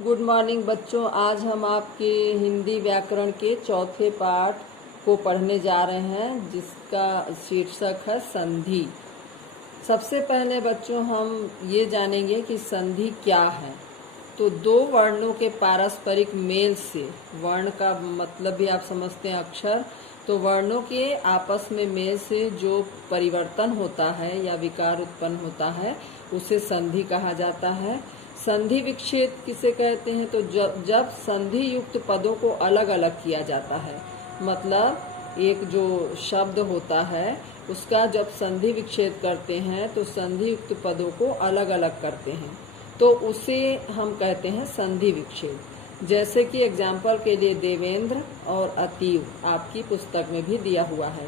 Good morning बच्चों। आज हम आपके हिंदी व्याकरण के चौथे पाठ को पढ़ने जा रहे हैं, जिसका शीर्षक है संधि। सबसे पहले बच्चों हम ये जानेंगे कि संधि क्या है। तो दो वर्णों के पारस्परिक मेल से, वर्ण का मतलब भी आप समझते हैं अक्षर, तो वर्णों के आपस में मेल से जो परिवर्तन होता है या विकार उत्पन्न होता है उसे संधि कहा जाता है। संधि विच्छेद किसे कहते हैं? तो जब संधि युक्त पदों को अलग अलग किया जाता है, मतलब एक जो शब्द होता है उसका जब संधि विच्छेद करते हैं तो संधि युक्त पदों को अलग अलग करते हैं, तो उसे हम कहते हैं संधि विच्छेद। जैसे कि एग्जाम्पल के लिए देवेंद्र और अतीव आपकी पुस्तक में भी दिया हुआ है।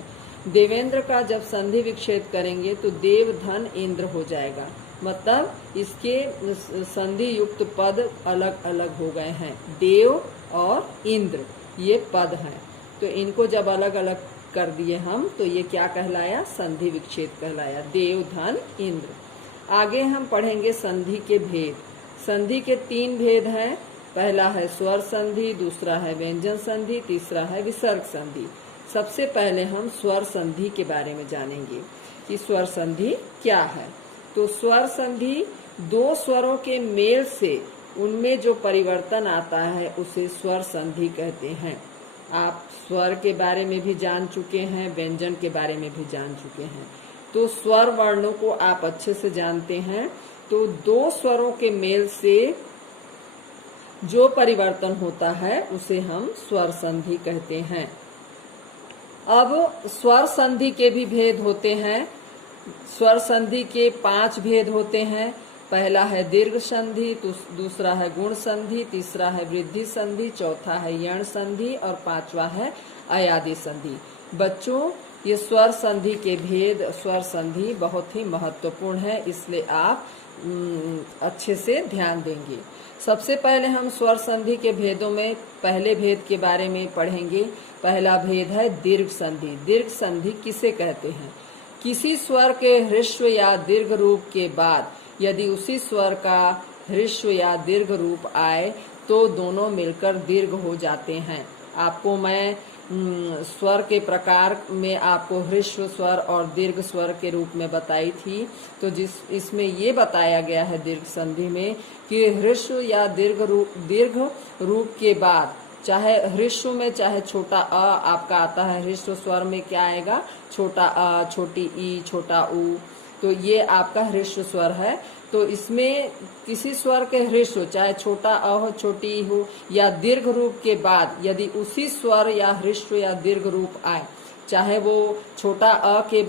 देवेंद्र का जब संधि विच्छेद करेंगे तो देव धन इंद्र हो जाएगा, मतलब इसके संधि युक्त पद अलग अलग हो गए हैं। देव और इंद्र ये पद हैं, तो इनको जब अलग अलग कर दिए हम तो ये क्या कहलाया? संधि विच्छेद कहलाया, देव धन इंद्र। आगे हम पढ़ेंगे संधि के भेद। संधि के 3 भेद हैं। पहला है स्वर संधि, दूसरा है व्यंजन संधि, तीसरा है विसर्ग संधि। सबसे पहले हम स्वर संधि के बारे में जानेंगे कि स्वर संधि क्या है। तो स्वर संधि दो स्वरों के मेल से उनमें जो परिवर्तन आता है उसे स्वर संधि कहते हैं। आप स्वर के बारे में भी जान चुके हैं, व्यंजन के बारे में भी जान चुके हैं, तो स्वर वर्णों को आप अच्छे से जानते हैं। तो दो स्वरों के मेल से जो परिवर्तन होता है उसे हम स्वर संधि कहते हैं। अब स्वर संधि के भी भेद होते हैं। स्वर संधि के 5 भेद होते हैं। पहला है दीर्घ संधि, दूसरा है गुण संधि, तीसरा है वृद्धि संधि, चौथा है यण संधि और 5वां है अयादि संधि। बच्चों, ये स्वर संधि के भेद, स्वर संधि बहुत ही महत्वपूर्ण है, इसलिए आप अच्छे से ध्यान देंगे। सबसे पहले हम स्वर संधि के भेदों में पहले भेद के बारे में पढ़ेंगे। पहला भेद है दीर्घ संधि। दीर्घ संधि किसे कहते हैं? किसी स्वर के ह्रस्व या दीर्घ रूप के बाद यदि उसी स्वर का ह्रस्व या दीर्घ रूप आए तो दोनों मिलकर दीर्घ हो जाते हैं। आपको मैं स्वर के प्रकार में आपको ह्रस्व स्वर और दीर्घ स्वर के रूप में बताई थी। तो इसमें ये बताया गया है दीर्घ संधि में कि ह्रस्व या दीर्घ रूप के बाद, चाहे ह्रस्व में चाहे छोटा अ आपका आता है, ह्रस्व स्वर में क्या आएगा? छोटा अ, छोटी ई, छोटा उ, तो ये आपका ह्रस्व स्वर है। तो इसमें किसी स्वर के ह्रस्व, चाहे छोटा अ हो, छोटी ई हो, या दीर्घ रूप के बाद यदि उसी स्वर या ह्रस्व या दीर्घ रूप आए, चाहे वो छोटा अ के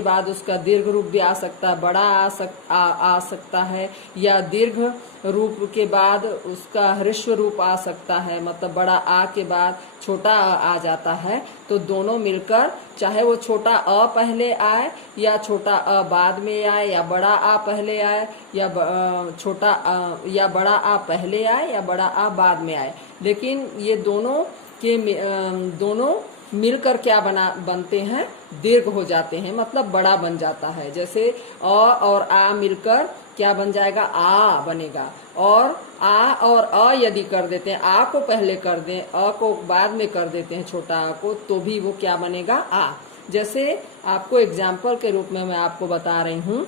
बाद उसका दीर्घ रूप भी आ सकता है, बड़ा आ सकता है, या दीर्घ रूप के बाद उसका ह्रस्व रूप आ सकता है, मतलब बड़ा आ के बाद छोटा आ जाता है। तो दोनों मिलकर, चाहे वो छोटा अ पहले आए या छोटा अ बाद में आए, या बड़ा आ पहले आए या छोटा या बड़ा आ पहले आए या बड़ा आ बाद में आए, लेकिन ये दोनों मिलकर क्या बनते हैं? दीर्घ हो जाते हैं, मतलब बड़ा बन जाता है। जैसे अ और आ मिलकर क्या बन जाएगा? आ बनेगा। और आ और अ यदि कर देते हैं, आ को पहले कर दें, अ को बाद में कर देते हैं छोटा आ को, तो भी वो क्या बनेगा? आ। जैसे आपको एग्जाम्पल के रूप में मैं आपको बता रही हूँ,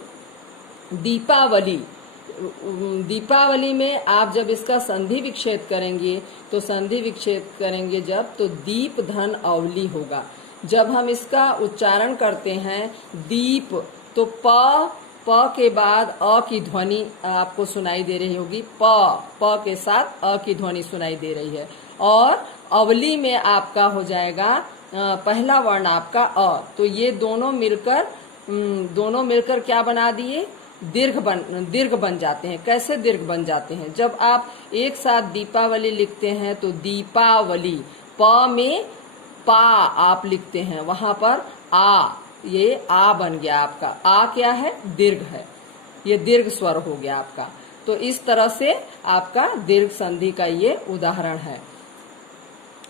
दीपावली। दीपावली में आप जब इसका संधि विच्छेद करेंगे तो संधि विच्छेद करेंगे जब, तो दीप धन अवली होगा। जब हम इसका उच्चारण करते हैं दीप, तो प के बाद अ की ध्वनि आपको सुनाई दे रही होगी। प के साथ अ की ध्वनि सुनाई दे रही है। और अवली में आपका हो जाएगा पहला वर्ण आपका अ। तो ये दोनों मिलकर क्या बना दिए? दीर्घ बन जाते हैं। कैसे दीर्घ बन जाते हैं? जब आप एक साथ दीपावली लिखते हैं तो दीपावली, प में पा आप लिखते हैं, वहां पर आ, ये आ बन गया आपका। आ क्या है? दीर्घ है, ये दीर्घ स्वर हो गया आपका। तो इस तरह से आपका दीर्घ संधि का ये उदाहरण है।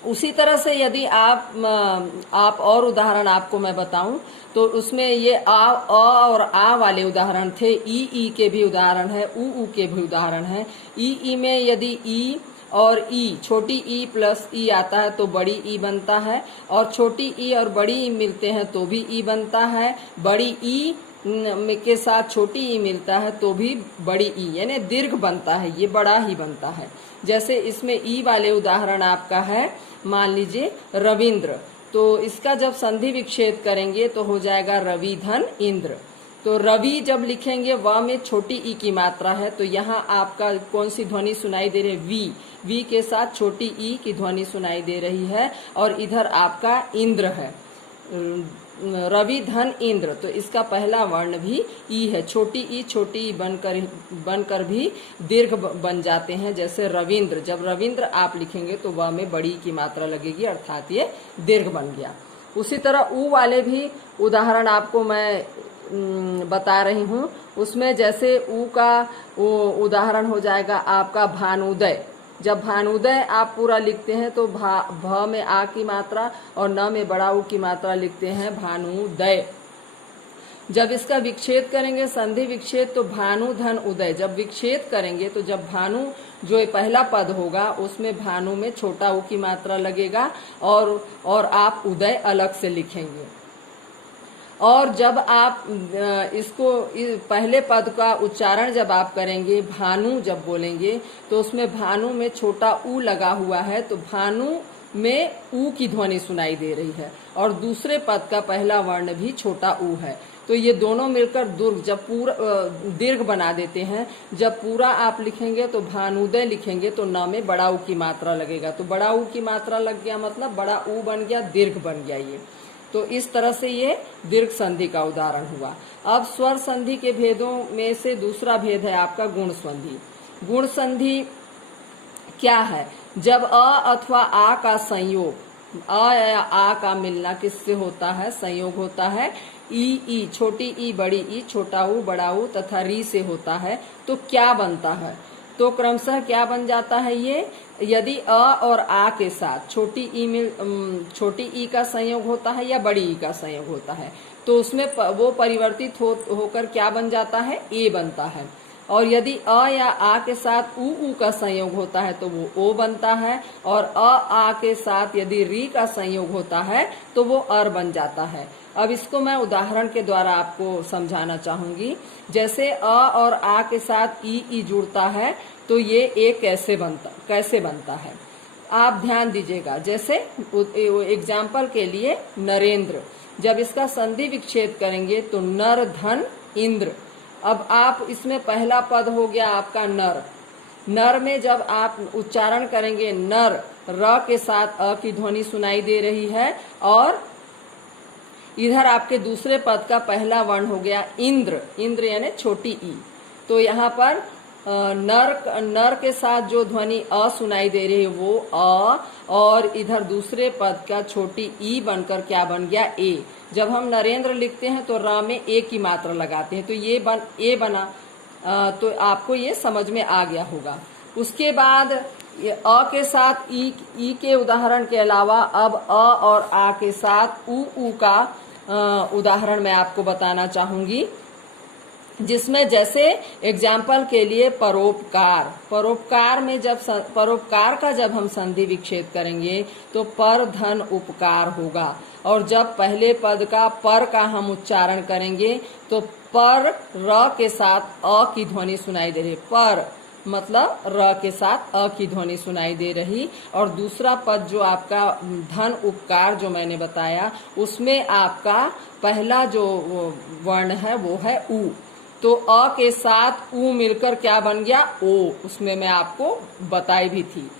उसी तरह से यदि आप और उदाहरण आपको मैं बताऊं तो उसमें ये आ और आ वाले उदाहरण थे, ई के भी उदाहरण है, ऊ के भी उदाहरण है। ई में यदि ई और ई, छोटी ई प्लस ई आता है तो बड़ी ई बनता है, और छोटी ई और बड़ी ई मिलते हैं तो भी ई बनता है, बड़ी ई के साथ छोटी ई मिलता है तो भी बड़ी ई, यानी दीर्घ बनता है, ये बड़ा ही बनता है। जैसे इसमें ई वाले उदाहरण आपका है, मान लीजिए रविंद्र, तो इसका जब संधि विच्छेद करेंगे तो हो जाएगा रवि धन इंद्र। तो रवि जब लिखेंगे व में छोटी ई की मात्रा है, तो यहाँ आपका कौन सी ध्वनि सुनाई दे रही है, वी के साथ छोटी ई की ध्वनि सुनाई दे रही है, और इधर आपका इंद्र है, रवि धन इंद्र, तो इसका पहला वर्ण भी ई है। छोटी ई बनकर भी दीर्घ बन जाते हैं। जैसे रविंद्र, जब रविंद्र आप लिखेंगे तो वह में बड़ी की मात्रा लगेगी, अर्थात ये दीर्घ बन गया। उसी तरह ऊ वाले भी उदाहरण आपको मैं बता रही हूँ। उसमें जैसे ऊ का उदाहरण हो जाएगा आपका भानुदय। जब भानुदय आप पूरा लिखते हैं तो भ में आ की मात्रा और न में बड़ा ऊ की मात्रा लिखते हैं भानुदय। जब इसका विच्छेद करेंगे संधि विच्छेद, तो भानु धन उदय, जब विच्छेद करेंगे तो जब भानु जो पहला पद होगा उसमें भानु में छोटा ऊ की मात्रा लगेगा, और आप उदय अलग से लिखेंगे। और जब आप इसको पहले पद का उच्चारण जब आप करेंगे, भानु जब बोलेंगे तो उसमें भानु में छोटा ऊ लगा हुआ है, तो भानु में ऊ की ध्वनि सुनाई दे रही है, और दूसरे पद का पहला वर्ण भी छोटा ऊ है। तो ये दोनों मिलकर जब पूरा दीर्घ बना देते हैं। जब पूरा आप लिखेंगे तो भानुदय लिखेंगे तो न में बड़ा ऊ की मात्रा लगेगा, तो बड़ा ऊ की मात्रा लग गया, मतलब बड़ा ऊ बन गया, दीर्घ बन गया ये। तो इस तरह से ये दीर्घ संधि का उदाहरण हुआ। अब स्वर संधि के भेदों में से दूसरा भेद है आपका गुण संधि। गुण संधि क्या है? जब अ अथवा आ का संयोग, अ या आ का मिलना किससे होता है? संयोग होता है ई, छोटी ई बड़ी ई, छोटा ऊ बड़ा ऊ तथा री से होता है, तो क्या बनता है? तो क्रमशः क्या बन जाता है ये? यदि अ और आ के साथ छोटी ई का संयोग होता है या बड़ी ई का संयोग होता है, तो उसमें वो परिवर्तित होकर क्या बन जाता है? ए बनता है। और यदि अ या आ के साथ ऊ का संयोग होता है तो वो ओ बनता है, और अ आ के साथ यदि री का संयोग होता है तो वो अर बन जाता है। अब इसको मैं उदाहरण के द्वारा आपको समझाना चाहूंगी। जैसे अ और आ के साथ ई जुड़ता है तो ये ए कैसे बनता है, आप ध्यान दीजिएगा। जैसे एग्जाम्पल के लिए नरेंद्र, जब इसका संधि विच्छेद करेंगे तो नर धन इंद्र। अब आप इसमें पहला पद हो गया आपका नर। नर में जब आप उच्चारण करेंगे नर, र के साथ अ की ध्वनि सुनाई दे रही है, और इधर आपके दूसरे पद का पहला वर्ण हो गया इंद्र, इंद्र यानी छोटी ई। तो यहाँ पर नर के साथ जो ध्वनि अ सुनाई दे रही है वो अ, और इधर दूसरे पद का छोटी ई बनकर क्या बन गया? ए। जब हम नरेंद्र लिखते हैं तो र में ए की मात्रा लगाते हैं, तो ये ए बना। तो आपको ये समझ में आ गया होगा। उसके बाद अ के साथ ई के उदाहरण के अलावा अब अ और आ के साथ ऊ का उदाहरण मैं आपको बताना चाहूंगी, जिसमें जैसे एग्जाम्पल के लिए परोपकार में जब परोपकार का जब हम संधि विच्छेद करेंगे तो पर धन उपकार होगा, और जब पहले पद का पर का हम उच्चारण करेंगे तो पर र के साथ अ की ध्वनि सुनाई दे रही, पर मतलब र के साथ अ की ध्वनि सुनाई दे रही, और दूसरा पद जो आपका धन उपकार जो मैंने बताया उसमें आपका पहला जो वर्ण है वो है ऊ। तो अ के साथ ऊ मिलकर क्या बन गया? ओ। उसमें मैं आपको बताई भी थी।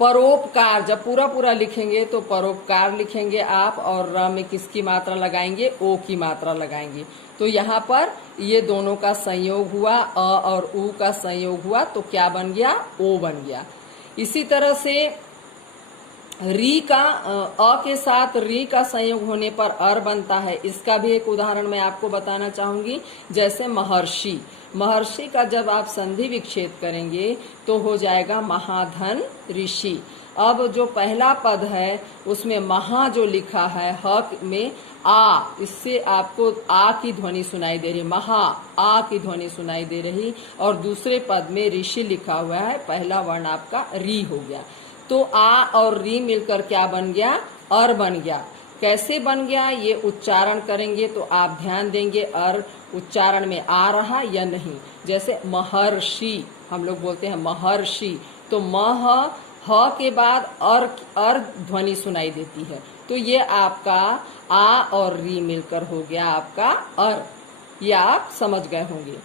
परोपकार जब पूरा लिखेंगे तो परोपकार लिखेंगे आप, और र में किसकी मात्रा लगाएंगे? ओ की मात्रा लगाएंगे। तो यहाँ पर ये दोनों का संयोग हुआ, अ और ऊ का संयोग हुआ, तो क्या बन गया? ओ बन गया। इसी तरह से री का अ के साथ री का संयोग होने पर अर बनता है। इसका भी एक उदाहरण मैं आपको बताना चाहूंगी। जैसे महर्षि, महर्षि का जब आप संधि विच्छेद करेंगे तो हो जाएगा महाधन ऋषि। अब जो पहला पद है उसमें महा जो लिखा है ह में आ, इससे आपको आ की ध्वनि सुनाई दे रही, महा आ की ध्वनि सुनाई दे रही। और दूसरे पद में ऋषि लिखा हुआ है, पहला वर्ण आपका री हो गया। तो आ और री मिलकर क्या बन गया? अर बन गया। कैसे बन गया ये उच्चारण करेंगे तो आप ध्यान देंगे अर उच्चारण में आ रहा या नहीं। जैसे महर्षि, हम लोग बोलते हैं महर्षि, तो मह ह के बाद अर ध्वनि सुनाई देती है। तो ये आपका आ और री मिलकर हो गया आपका अर। ये आप समझ गए होंगे।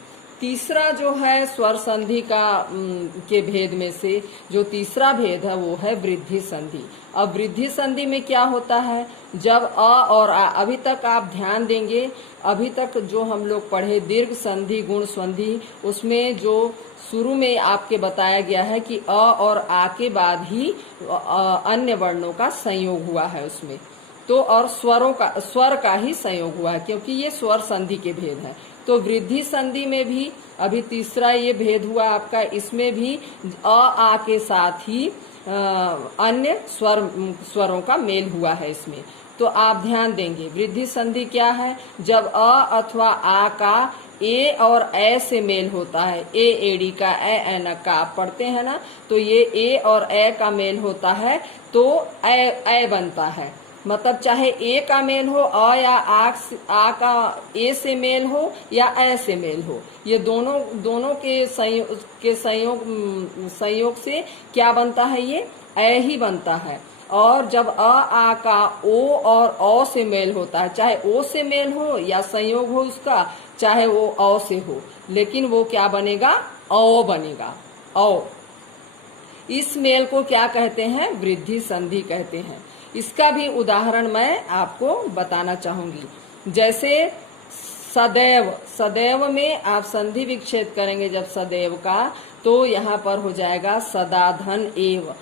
तीसरा जो है स्वर संधि का के भेद में से जो तीसरा भेद है वो है वृद्धि संधि। अब वृद्धि संधि में क्या होता है? जब अ और आ, अभी तक आप ध्यान देंगे, अभी तक जो हम लोग पढ़े दीर्घ संधि गुण संधि, उसमें जो शुरू में आपके बताया गया है कि अ और आ के बाद ही अन्य वर्णों का संयोग हुआ है उसमें, तो और स्वर का ही संयोग हुआ है, क्योंकि ये स्वर संधि के भेद है। तो वृद्धि संधि में भी अभी तीसरा ये भेद हुआ आपका, इसमें भी अ आ के साथ ही अन्य स्वरों का मेल हुआ है इसमें। तो आप ध्यान देंगे वृद्धि संधि क्या है? जब अ अथवा आ का ए और ए से मेल होता है, ए एडी का ए न का आप पढ़ते हैं ना, तो ये ए और ए का मेल होता है तो ए बनता है। मतलब चाहे ए का मेल हो, अ या आ का ए से मेल हो या ए से मेल हो, ये दोनों के संयोग से क्या बनता है? ये ए ही बनता है। और जब अ आ का ओ और औ से मेल होता है, चाहे ओ से मेल हो या संयोग हो उसका, चाहे वो औ से हो, लेकिन वो क्या बनेगा? औ बनेगा। औ, इस मेल को क्या कहते हैं? वृद्धि संधि कहते हैं। इसका भी उदाहरण मैं आपको बताना चाहूंगी। जैसे सदैव, सदैव में आप संधि विच्छेद करेंगे जब सदैव का, तो यहाँ पर हो जाएगा सदाधन एव।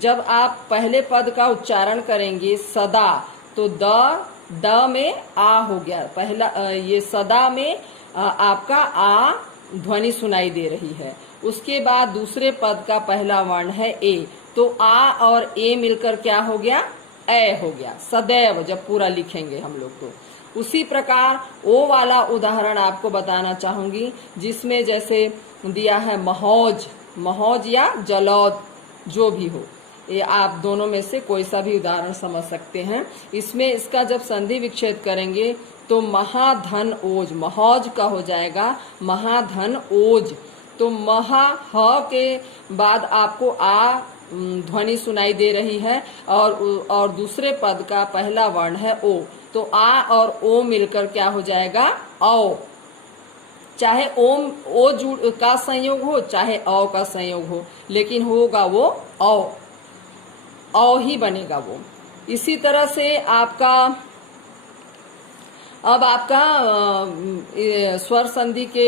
जब आप पहले पद का उच्चारण करेंगे सदा, तो द में आ हो गया पहला, ये सदा में आपका आ ध्वनि सुनाई दे रही है। उसके बाद दूसरे पद का पहला वर्ण है ए, तो आ और ए मिलकर क्या हो गया? ए हो गया। सदैव जब पूरा लिखेंगे हम लोग तो। उसी प्रकार ओ वाला उदाहरण आपको बताना चाहूंगी, जिसमें जैसे दिया है महौज, महौज या जलौद, जो भी हो, ये आप दोनों में से कोई सा भी उदाहरण समझ सकते हैं। इसमें इसका जब संधि विच्छेद करेंगे तो महाधन ओज, महौज का हो जाएगा महाधन ओज। तो महा ह के बाद आपको आ ध्वनि सुनाई दे रही है और दूसरे पद का पहला वर्ण है ओ, तो आ और ओ मिलकर क्या हो जाएगा? औ। चाहे ओम ओ जुड़ का संयोग हो, चाहे औ का संयोग हो, लेकिन होगा वो औ ही बनेगा वो। इसी तरह से आपका अब आपका स्वर संधि के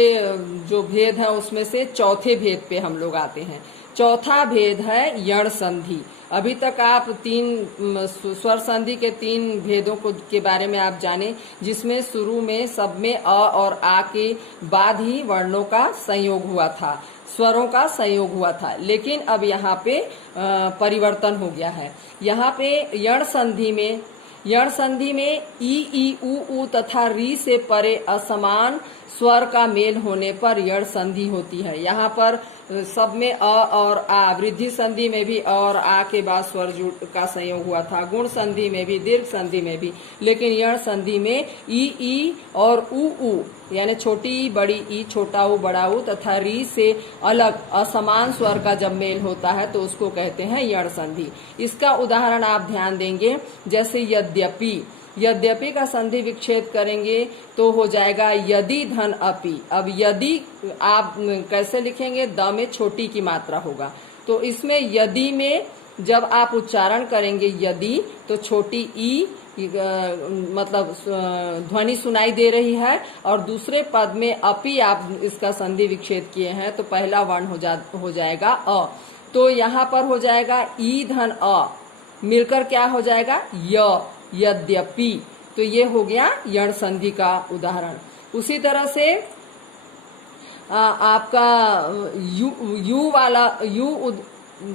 जो भेद है उसमें से चौथे भेद पे हम लोग आते हैं। चौथा भेद है यण संधि। अभी तक आप तीन स्वर संधि के तीन भेदों के बारे में आप जाने, जिसमें शुरू में सब में अ और आ के बाद ही वर्णों का संयोग हुआ था, स्वरों का संयोग हुआ था। लेकिन अब यहाँ पे परिवर्तन हो गया है। यहाँ पे यण संधि में ई उ तथा री से परे असमान स्वर का मेल होने पर यण संधि होती है। यहाँ पर सब में अ और आ, वृद्धि संधि में भी अ और आ के बाद स्वर जुड़ का संयोग हुआ था, गुण संधि में भी, दीर्घ संधि में भी। लेकिन यण संधि में ई और उ यानी छोटी ई बड़ी ई, छोटा ऊ बड़ा ऊ तथा री से अलग असमान स्वर का जब मेल होता है तो उसको कहते हैं यण संधि। इसका उदाहरण आप ध्यान देंगे, जैसे यद्यपि का संधि विच्छेद करेंगे तो हो जाएगा यदि धन अपि। अब यदि आप कैसे लिखेंगे? द में छोटी की मात्रा होगा, तो इसमें यदि में जब आप उच्चारण करेंगे यदि, तो छोटी ई मतलब ध्वनि सुनाई दे रही है, और दूसरे पद में अपि आप इसका संधि विच्छेद किए हैं तो पहला वर्ण हो जाएगा अ। तो यहाँ पर हो जाएगा ई धन अ, मिलकर क्या हो जाएगा, यद्यपि। तो ये हो गया यण संधि का उदाहरण। उसी तरह से आपका यू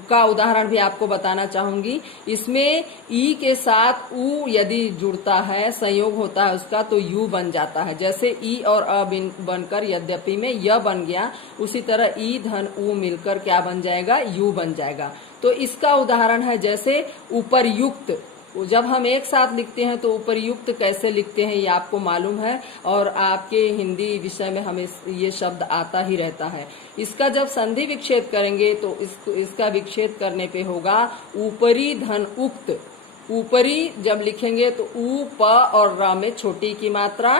का उदाहरण भी आपको बताना चाहूंगी। इसमें ई के साथ ऊ यदि जुड़ता है, संयोग होता है उसका, तो यू बन जाता है। जैसे ई और अ बनकर यद्यपि में य बन गया, उसी तरह ई धन ऊ मिलकर क्या बन जाएगा, यू बन जाएगा। तो इसका उदाहरण है जैसे उपर्युक्त। जब हम एक साथ लिखते हैं तो उपर्युक्त कैसे लिखते हैं ये आपको मालूम है, और आपके हिंदी विषय में हमें ये शब्द आता ही रहता है। इसका जब संधि विच्छेद करेंगे तो इसका विच्छेद करने पे होगा ऊपरी धन उक्त। ऊपरी जब लिखेंगे तो ऊ, प और र में छोटी की मात्रा,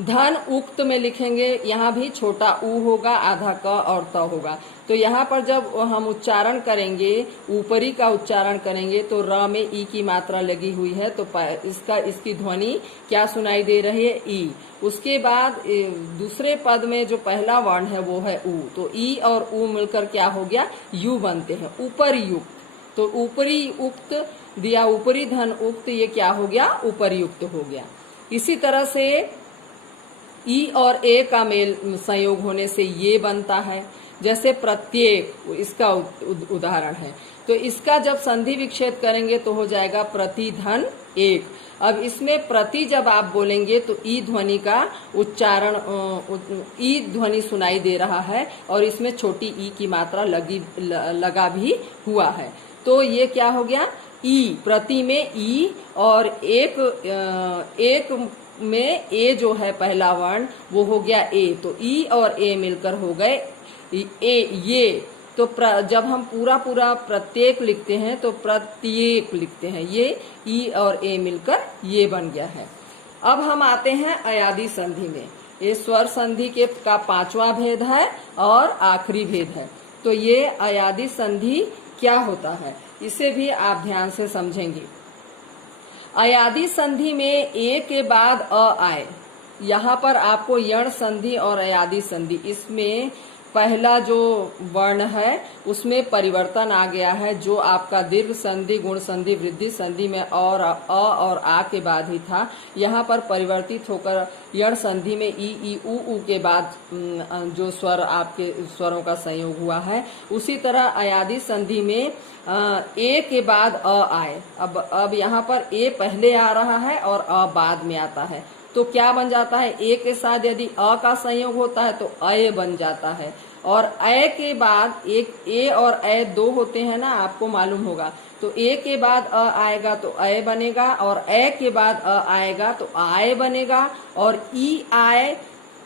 धन उक्त में लिखेंगे यहाँ भी छोटा ऊ होगा, आधा क और त होगा। तो यहाँ पर जब हम उच्चारण करेंगे, ऊपरी का उच्चारण करेंगे तो र में ई की मात्रा लगी हुई है, तो इसकी ध्वनि क्या सुनाई दे रही है, ई। उसके बाद दूसरे पद में जो पहला वर्ण है वो है ऊ, तो ई और ऊ मिलकर क्या हो गया, यू बनते हैं, उपरयुक्त। तो ऊपरी उक्त दिया, ऊपरी धन उक्त, ये क्या हो गया, उपरयुक्त हो गया। इसी तरह से ई और ए का मेल संयोग होने से ये बनता है। जैसे प्रत्येक, इसका उदाहरण है। तो इसका जब संधि विच्छेद करेंगे तो हो जाएगा प्रति धन एक। अब इसमें प्रति जब आप बोलेंगे तो ई ध्वनि का उच्चारण, ई ध्वनि सुनाई दे रहा है और इसमें छोटी ई की मात्रा लगा भी हुआ है। तो ये क्या हो गया, ई, प्रति में ई, और एक में ए जो है पहला वर्ण वो हो गया ए। तो ई और ए मिलकर हो गए ये। तो जब हम पूरा प्रत्येक लिखते हैं तो प्रत्येक लिखते हैं, ये ई और ए मिलकर ये बन गया है। अब हम आते हैं अयादी संधि में। ये स्वर संधि का 5वां भेद है और आखिरी भेद है। तो ये अयादी संधि क्या होता है इसे भी आप ध्यान से समझेंगे। अयादी संधि में ए के बाद अ आए। यहाँ पर आपको यण संधि और अयादी संधि, इसमें पहला जो वर्ण है उसमें परिवर्तन आ गया है। जो आपका दीर्घ संधि, गुण संधि, वृद्धि संधि में और अ और आ के बाद ही था, यहाँ पर परिवर्तित होकर यण संधि में ई ऊ के बाद जो स्वर, आपके स्वरों का संयोग हुआ है। उसी तरह अयादी संधि में ए के बाद अ आए। अब यहाँ पर ए पहले आ रहा है और अ बाद में आता है, तो क्या बन जाता है, ए के साथ यदि अ का संयोग होता है तो अय बन जाता है। और अय के बाद एक ए और अय दो होते हैं ना, आपको मालूम होगा। तो ए के बाद अ आएगा तो अय बनेगा, और अय के बाद अ आएगा तो आय बनेगा, और ई आय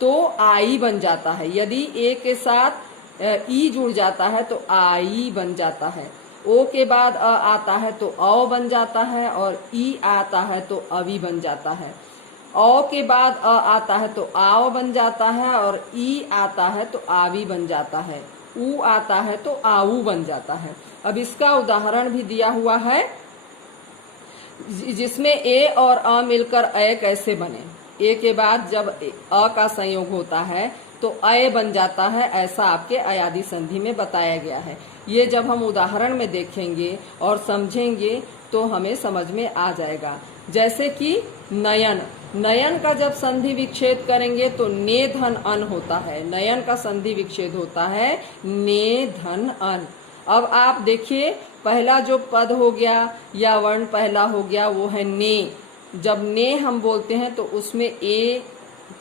तो आई बन जाता है। यदि ए के साथ ई जुड़ जाता है तो आई बन जाता है। ओ के बाद अ आता है तो औ बन जाता है, और ई आता है तो अवी बन जाता है। औ के बाद अ आता है तो आओ बन जाता है, और ई आता है तो आवी बन जाता है। ऊ आता है तो आऊ बन जाता है। अब इसका उदाहरण भी दिया हुआ है, जिसमें ए और अ मिलकर अय कैसे बने। ए के बाद जब अ का संयोग होता है तो अय बन जाता है, ऐसा आपके अयादी संधि में बताया गया है। ये जब हम उदाहरण में देखेंगे और समझेंगे तो हमें समझ में आ जाएगा। जैसे कि नयन, नयन का जब संधि विच्छेद करेंगे तो ने धन अन होता है। नयन का संधि विच्छेद होता है ने धन अन। अब आप देखिए, पहला जो पद हो गया या वर्ण पहला हो गया वो है ने। जब ने हम बोलते हैं तो उसमें ए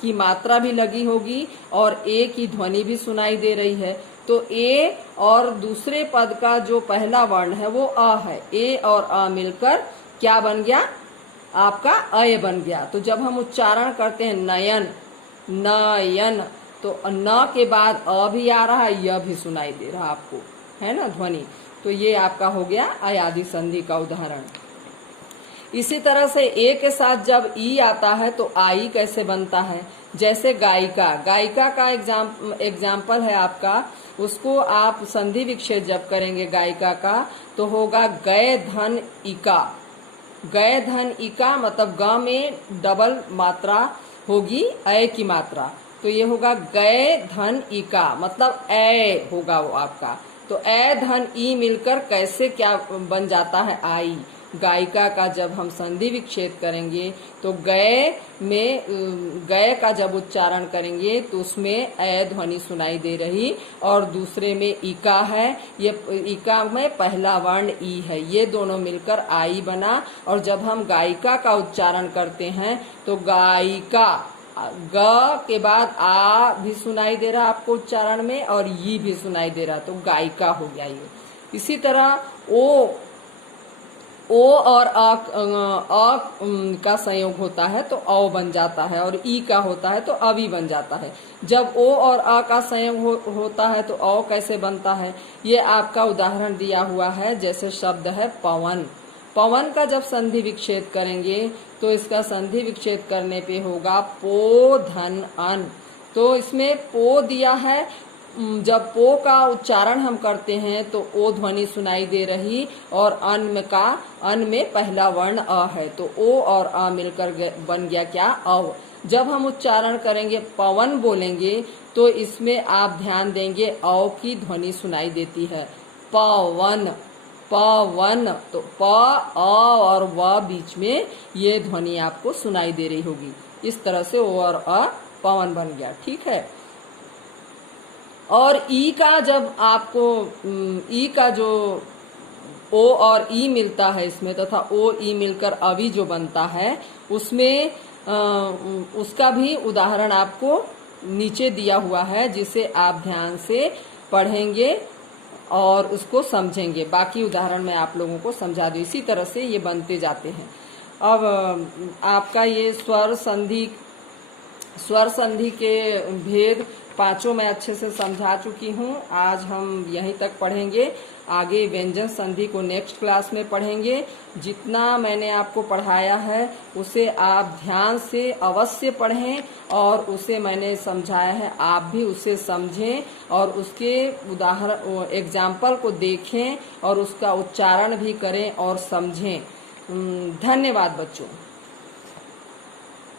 की मात्रा भी लगी होगी और ए की ध्वनि भी सुनाई दे रही है। तो ए और दूसरे पद का जो पहला वर्ण है वो अ है। ए और अ मिलकर क्या बन गया, आपका अय बन गया। तो जब हम उच्चारण करते हैं नयन, नयन, तो न के बाद अ भी आ रहा है, य भी सुनाई दे रहा आपको, है ना, ध्वनि। तो ये आपका हो गया अयादी संधि का उदाहरण। इसी तरह से ए के साथ जब ई आता है तो आई कैसे बनता है। जैसे गायिका, गायिका का एग्जाम्पल है आपका, उसको आप संधि विच्छेद जब करेंगे गायिका का तो होगा गय धन इका। गय धन इका मतलब ग में डबल मात्रा होगी अय की मात्रा, तो ये होगा गय धन इका, मतलब ए होगा वो आपका। तो ए धन ई मिलकर कैसे क्या बन जाता है आई। गायिका का जब हम संधि विच्छेद करेंगे तो गय का जब उच्चारण करेंगे तो उसमें ए ध्वनि सुनाई दे रही, और दूसरे में इका है, ये इका में पहला वर्ण ई है, ये दोनों मिलकर आई बना। और जब हम गायिका का उच्चारण करते हैं तो गायिका, ग के बाद आ भी सुनाई दे रहा आपको उच्चारण में, और ई भी सुनाई दे रहा, तो गायिका हो गया ये। इसी तरह ओ और अ का संयोग होता है तो औ बन जाता है, और ई का होता है तो अवी बन जाता है। जब ओ और अ का संयोग होता है तो औ कैसे बनता है, ये आपका उदाहरण दिया हुआ है। जैसे शब्द है पवन, पवन का जब संधि विच्छेद करेंगे तो इसका संधि विच्छेद करने पे होगा पो धन अन। तो इसमें पो दिया है, जब पो का उच्चारण हम करते हैं तो ओ ध्वनि सुनाई दे रही, और अन में पहला वर्ण अ है, तो ओ और अ मिलकर बन गया क्या अव। जब हम उच्चारण करेंगे पवन बोलेंगे तो इसमें आप ध्यान देंगे औ की ध्वनि सुनाई देती है, पवन पवन। तो प अ और व बीच में ये ध्वनि आपको सुनाई दे रही होगी। इस तरह से ओ और अ पवन बन गया, ठीक है। और ई का जब आपको ई का जो ओ और ई मिलता है इसमें, तथा ओ ई मिलकर अवी जो बनता है उसमें उसका भी उदाहरण आपको नीचे दिया हुआ है, जिसे आप ध्यान से पढ़ेंगे और उसको समझेंगे। बाकी उदाहरण मैं आप लोगों को समझा दूं। इसी तरह से ये बनते जाते हैं। अब आपका ये स्वर संधि के भेद पांचों मैं अच्छे से समझा चुकी हूँ। आज हम यहीं तक पढ़ेंगे, आगे व्यंजन संधि को नेक्स्ट क्लास में पढ़ेंगे। जितना मैंने आपको पढ़ाया है उसे आप ध्यान से अवश्य पढ़ें, और उसे मैंने समझाया है आप भी उसे समझें, और उसके उदाहरण एग्जाम्पल को देखें और उसका उच्चारण भी करें और समझें। धन्यवाद बच्चों।